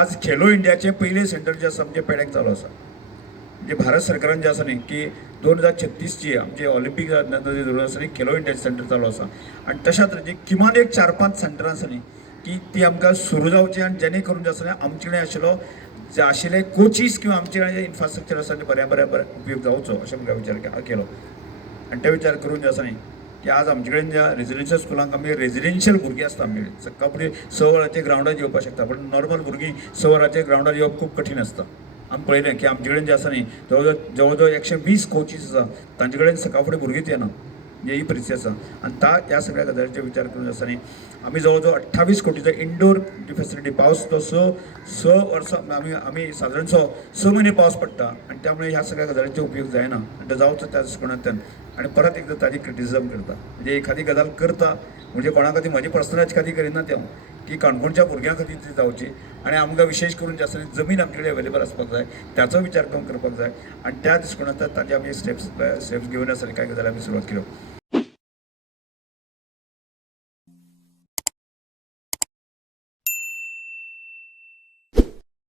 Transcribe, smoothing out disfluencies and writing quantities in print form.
आज खेलो इंडियाचे पहिले सेंटर जे आसा आमचे पेड्याक चालू आसा. म्हणजे भारत सरकारान जे आसा न्ही की 2036ची आमचे ऑलिंपिक धरून आसा न्ही खेलो इंडिया सेंटर चालू आसा. आणि तशा तरेची किमान एक 4-5 सेंटरां आसा न्ही की ती आमकां सुरू जावची आनी जेणे करून जे आसा न्ही आमचे कडेन आशिल्लो जे आशिल्ले कोचीस किंवा आमचे कडेन जे इन्फ्रास्ट्रक्चर आसा ते बऱ्या उपयोग जावचो अशें म्हाका विचार केलो. आनी ते विचार करून जे आसा न्ही की आज आमचे कडेन ज्या रेजिडेन्शियल स्कुलांक आमी रेजिडेन्शियल भुरगीं आसता आमचे कडेन सकाळ फुडें 6 वरांचेर ग्रावंडार येवपाक शकता. पण नॉर्मल भुरगीं 6 वरांचेर ग्रावंडार येवप खूब कठीण आसता. आमी पळयलें की आमचे कडेन जे आसा न्ही जवळ 120 कोचीस आसा तांचे कडेन सकाळ फुडें भुरगींच येना. म्हणजे ही परिस्थिती आसा. आनी ह्या सगळ्या गजालींचेर विचार करून आसा न्ही आमी जवळ 28 कोटीचो इंडोर फेसिलिटी पावस तो स वर्सां आमी सादारण 6 म्हयने पावस पडटा आनी त्यामुळे ह्या सगळ्या गजालींचो उपयोग जायना आनी तो जावचो त्या दृश्टिकोनांतल्यान. आनी परत एकदा ताजी क्रिटिसिजम करता. म्हणजे एखादी गजाल करता म्हणजे कोणा खातीर म्हजी पर्सनल खातीर करिना ते की काणकोणच्या भुरग्यां खातीर ती जावची. आनी आमकां विशेश करून जे आसा जमीन आमचे कडेन अवेलेबल आसपाक जाय त्याचो विचार करपाक जाय. आनी त्या दृश्टिकोनांतल्यान ताजे आमी स्टेप्स घेवन आसा कांय गजाली आमी सुरवात केल्यो.